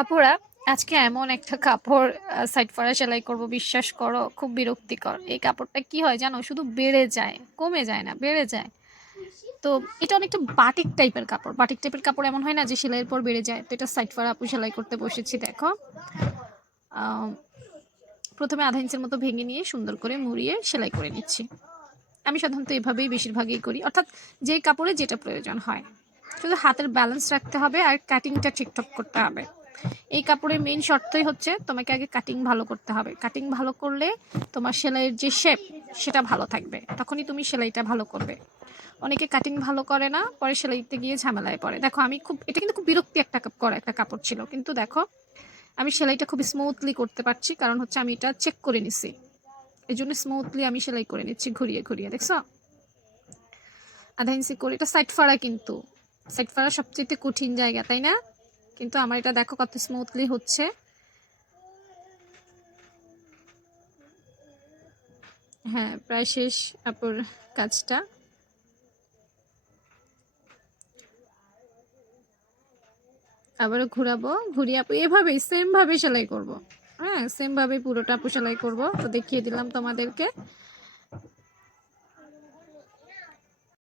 আপুরা, আজকে এমন একটা কাপড় সাইড ফাড়া সেলাই করব, বিশ্বাস করো খুব বিরক্তিকর। এই কাপড়টা কি হয় জানো, শুধু বেড়ে যায়, কমে যায় না, বেড়ে যায়। তো এটা অনেকটা বাটিক টাইপের কাপড়। বাটিক টাইপের কাপড় এমন হয় না যে সেলাইয়ের পর বেড়ে যায়। তো এটা সাইড ফাড়া আপু সেলাই করতে বসেছি, দেখো। আহ, প্রথমে আধা ইঞ্চির মতো ভেঙে নিয়ে সুন্দর করে মুড়িয়ে সেলাই করে নিচ্ছি। আমি সাধারণত এভাবেই বেশিরভাগই করি, অর্থাৎ যেই কাপড়ে যেটা প্রয়োজন হয়। শুধু হাতের ব্যালেন্স রাখতে হবে আর কাটিংটা ঠিকঠাক করতে হবে। এই কাপড়ের মেইন শর্তই হচ্ছে তোমাকে আগে কাটিং ভালো করতে হবে। কাটিং ভালো করলে তোমার সেলাইয়ের যে শেপ সেটা ভালো থাকবে, তখনই তুমি সেলাইটা ভালো করবে। অনেকে কাটিং ভালো করে না, পরে সেলাইতে গিয়ে ঝামেলায় পড়ে। দেখো আমি খুব, এটা কিন্তু খুব বিরক্তি করা একটা কাপড় ছিল, কিন্তু দেখো আমি সেলাইটা খুব স্মুথলি করতে পারছি, কারণ হচ্ছে আমি এটা চেক করে নিছি। এই জন্য স্মুথলি আমি সেলাই করে নিচ্ছি ঘুরিয়ে ঘুরিয়ে, দেখছো। আধা ইঞ্চি করে এটা সাইড ফাড়া, কিন্তু সাইড ফাড়া সবচেয়ে কঠিন জায়গা, তাই না? কিন্তু আমার এটা দেখো কত স্মুথলি হচ্ছে। হ্যাঁ, প্রায় শেষ আপুর কাজটা। আবারও ঘুরাবো, ঘুরিয়ে আপু এভাবেই সেম ভাবে সেলাই করব। হ্যাঁ, সেম ভাবে পুরোটা আপু সেলাই করব। তো দেখিয়ে দিলাম তোমাদেরকে।